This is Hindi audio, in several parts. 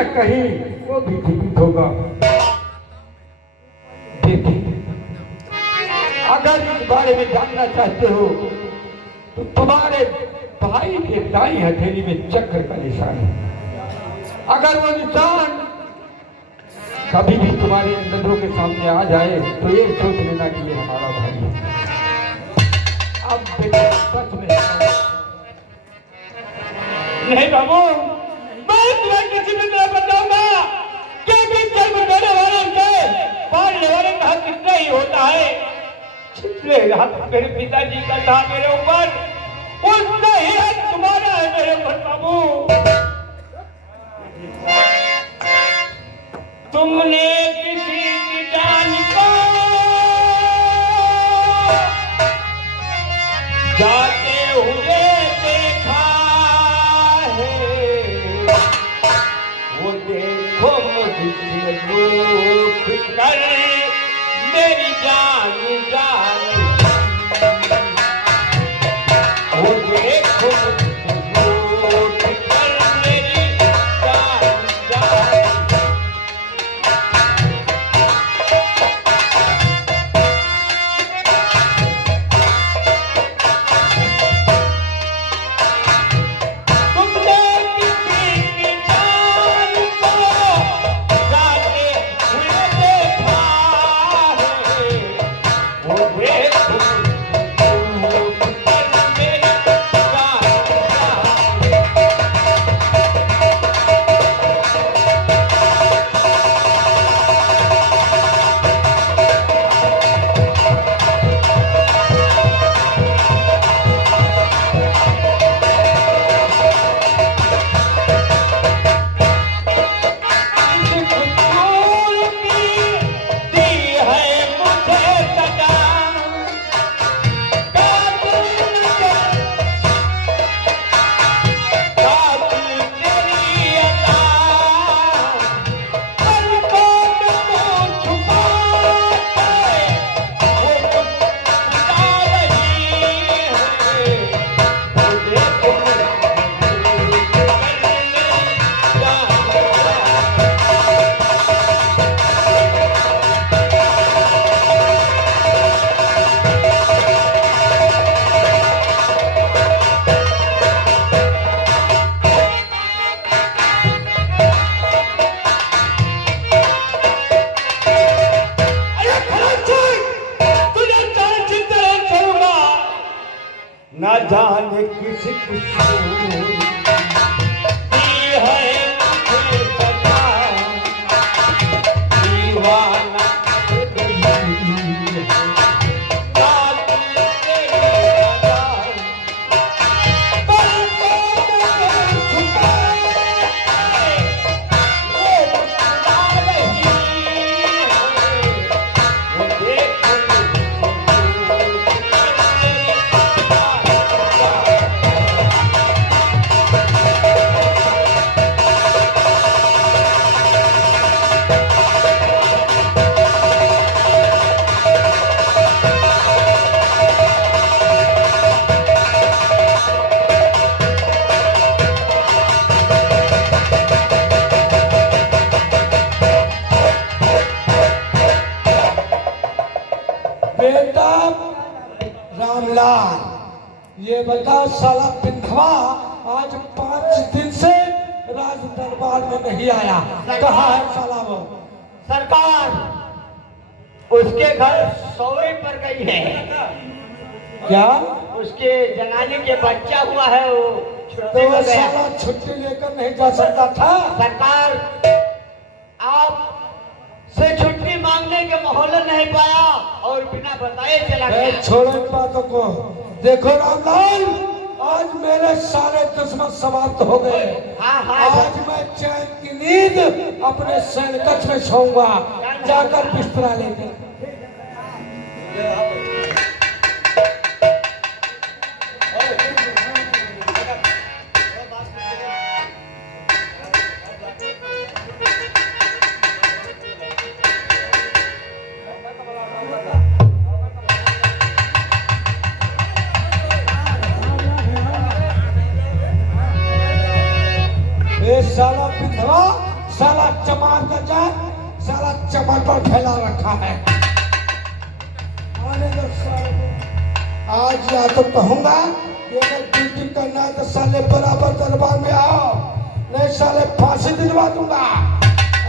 न कहीं वो भी जीवित होगा। देखिए, अगर इस बारे में जानना चाहते हो तो तुम्हारे भाई के दाईं हथेली में चक्र का निशान है। अगर वो निशान कभी भी तुम्हारी नजरों के सामने आ जाए तो ये सोच लेना कि ये हमारा भाई है। अब देखो, सच में नहीं बाबू, मैं तुम्हें किसी भी तरह बताऊंगा, क्योंकि जन्म देने वाले से पालने वाले का हक इतना ही होता है। जितने हक मेरे पिताजी का था मेरे ऊपर, उतना ही हक तुम्हारा है मेरे ऊपर बाबू। तुमने किसी की जान को जाते हुए देखा है, वो देखो मुझसे रूठ कर मेरी जान जान, वो देखो मुझसे रूठ कर मेरी जान जान। ना जाने किसी कुछ बेटा रामलाल, ये बता साला पिंधवा आज 5 दिन से राज दरबार में नहीं आया, कहाँ है साला वो? सरकार उसके घर सौरी पर गई है। क्या? उसके जनाने के बच्चा हुआ है, वो तो वो साला छुट्टी लेकर नहीं जा सकता था? सरकार आप से छुट्टी मांगने के माहौल नहीं पाया और बिना बताए चला गया। छोड़ो इन बातों को। देखो रामलाल, आज मेरे सारे दुश्मन समाप्त हो गए। आज मैं चैन की नींद अपने सैन्य कक्ष में सोऊंगा, जाकर बिस्तरा लेकर। साला पिंधवा साला चमार का जात साला चमार पर फैला रखा है। आने दो साले को। आज या तो कहूंगा कि अगर ड्यूटी करना है तो साले बराबर दरबार में आओ, नहीं साले फांसी दिलवा दूंगा।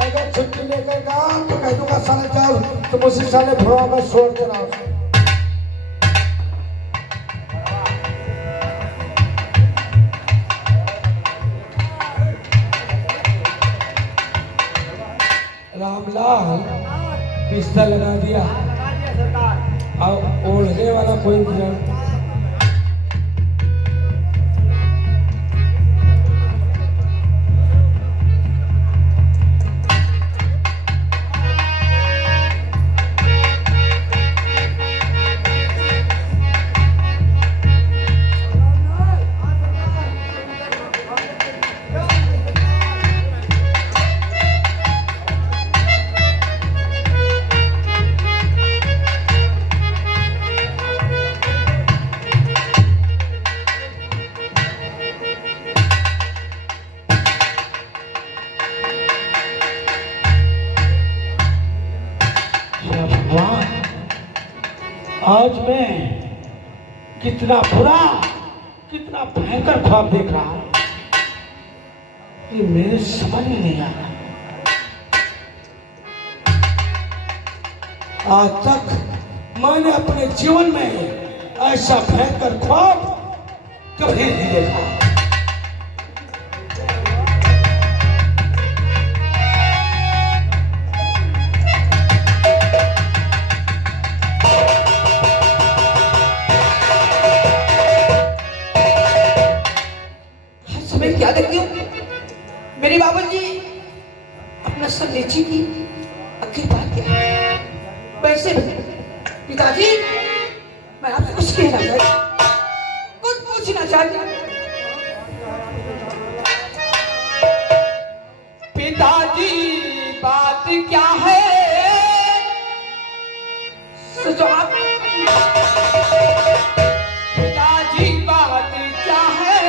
अगर छुट्टी लेकर गया तो कह दूंगा साले जाओ तुम उसी साले भुआ में छोड़ दे रहा हूँ। रामलाल पिस्ता लगा दिया और ओढ़ने वाला कोई इंतजाम। आज मैं कितना बुरा कितना भयंकर ख्वाब देख रहा हूं, ये मेरे समझ में नहीं आ रहा। आज तक मैंने अपने जीवन में ऐसा भयंकर ख्वाब कभी नहीं देखा। क्या देखती हूँ मेरी बाबूजी अपना सर नीचे की आखिर बात क्या है। वैसे पिताजी मैं आपसे कुछ कहना चाहती, कुछ पूछना चाहती। पिताजी बात क्या है जवाब। पिताजी बात क्या है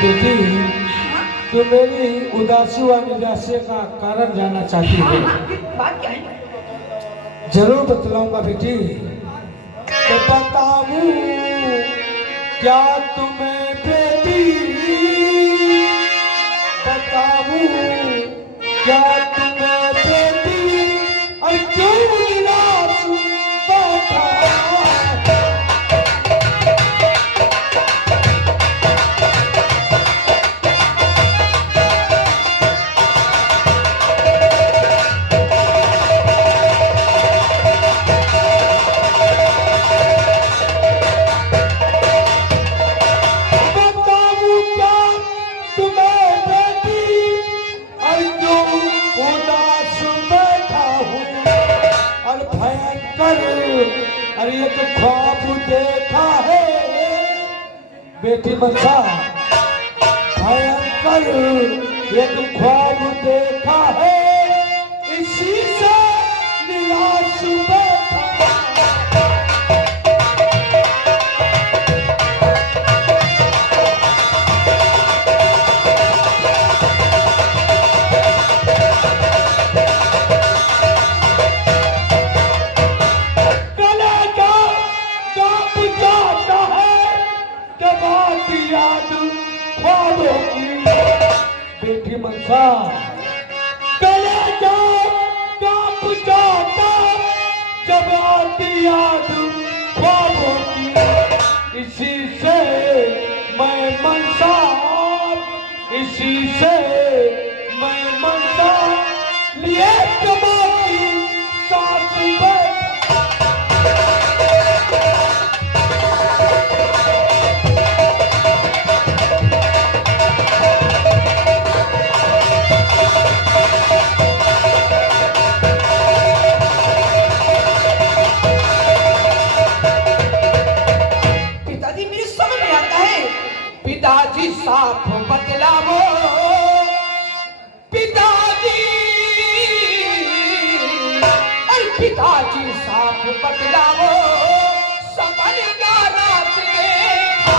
बेटी तो मेरी उदासी व निराशे का कारण जानना चाहती है। बात क्या है? जरूर बतलाऊंगा बेटी। तो बताऊं क्या तुम्हें बेटी, बताऊं क्या तुम्हें बेटी, और क्यों निराश बैठा। बताऊं क्या तुम्हें बेटी, और क्यों बेटी मनसा भयंकर एक ख्वाब देखा है, इसी से निराश बैठा। याद ख्वाबों की बेटी मनसा कलेजा कांप जाता जब आती याद ख्वाबों की, इसी से मैं मनसा, इसी से मैं मनसा लिए कमा की सांस बैठ। पिताजी साफ बतलावो, पिताजी और पिताजी साफ बतलावो, समझ का रात देखा।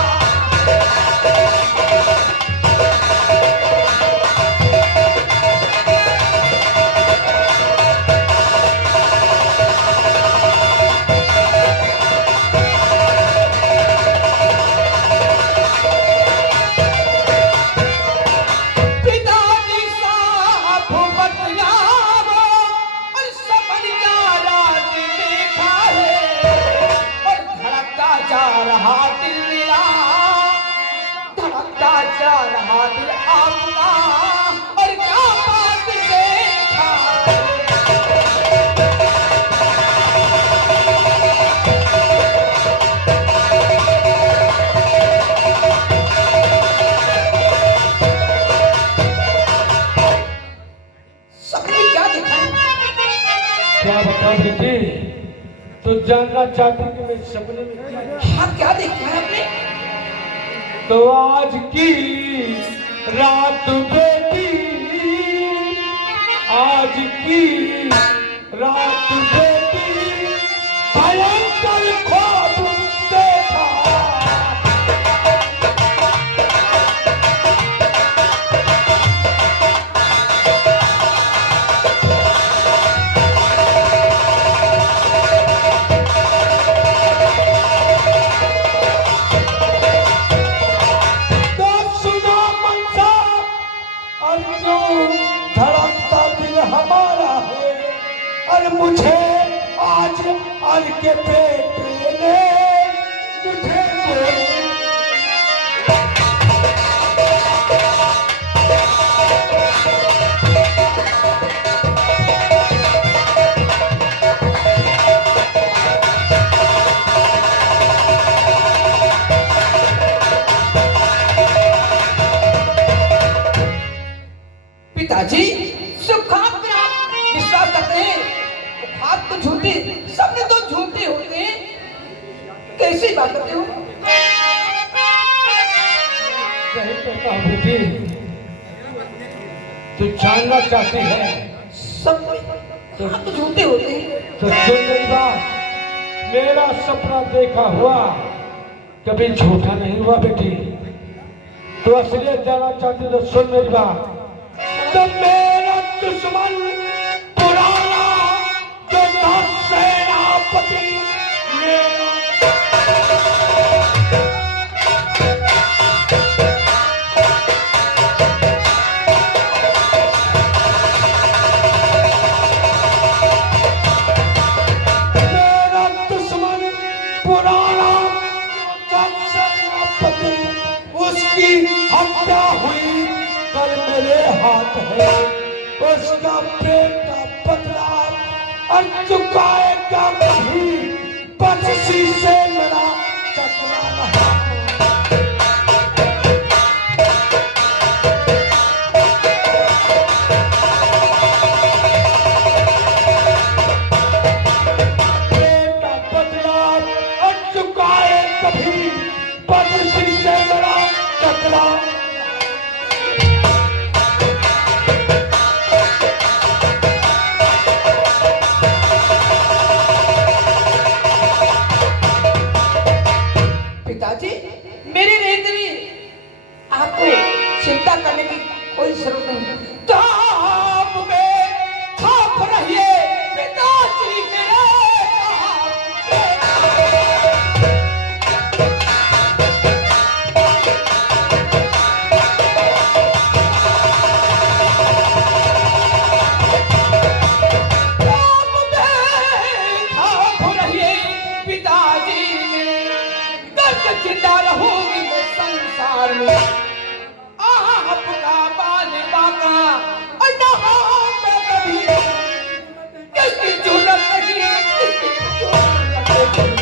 जा रहा दिल आपका और क्या बात देखा। सपने क्या देखा? क्या बता बेटी, तो जानना चाहती कि मैं सपने में क्या देखा है आपने? तो आज की रात बेटी, आज की रात बेटी भयंकर ख्वाब देखा। धड़कता दिल हमारा है और मुझे आज अर के बेटे ने मुझे पिताजी सुखात पे आप विश्वास करते हैं? आप तो झूठे, सबने तो झूठे होते हैं, कैसी बात करते हो? नहीं पता बेटी, तू जानना चाहती है सब तो आप तो झूठे होते हैं। तो सुन मेरी बात, मेरा सपना देखा हुआ कभी झूठा नहीं हुआ बेटी। तो असलियत जानना चाहती तो सुन मेरी बात। तो मेरा दुश्मन पुराना जो था सेनापति, मेरा दुश्मन पुराना जो सेनापति, उसकी हत्या हुई कल मेरे हाथ है। उसका बेटा बदला और चुकाएगा कभी, बंसी से मेरा चकरा रहा। बेटा बदला और चुकाए कभी, बंसी से मेरी रहते भी आपको चिंता करने की कोई जरूरत नहीं। ताप में थाप रहिए पिताजी मेरे। चिंता रहूंगी मैं संसार में, आपका पाले बाका मैं कभी किसकी जरूरत नहीं, किसकी जरूरत नहीं।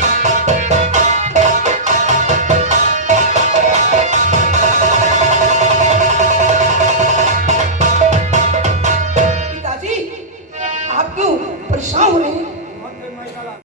पिताजी आप क्यों परेशान हो रहे हैं?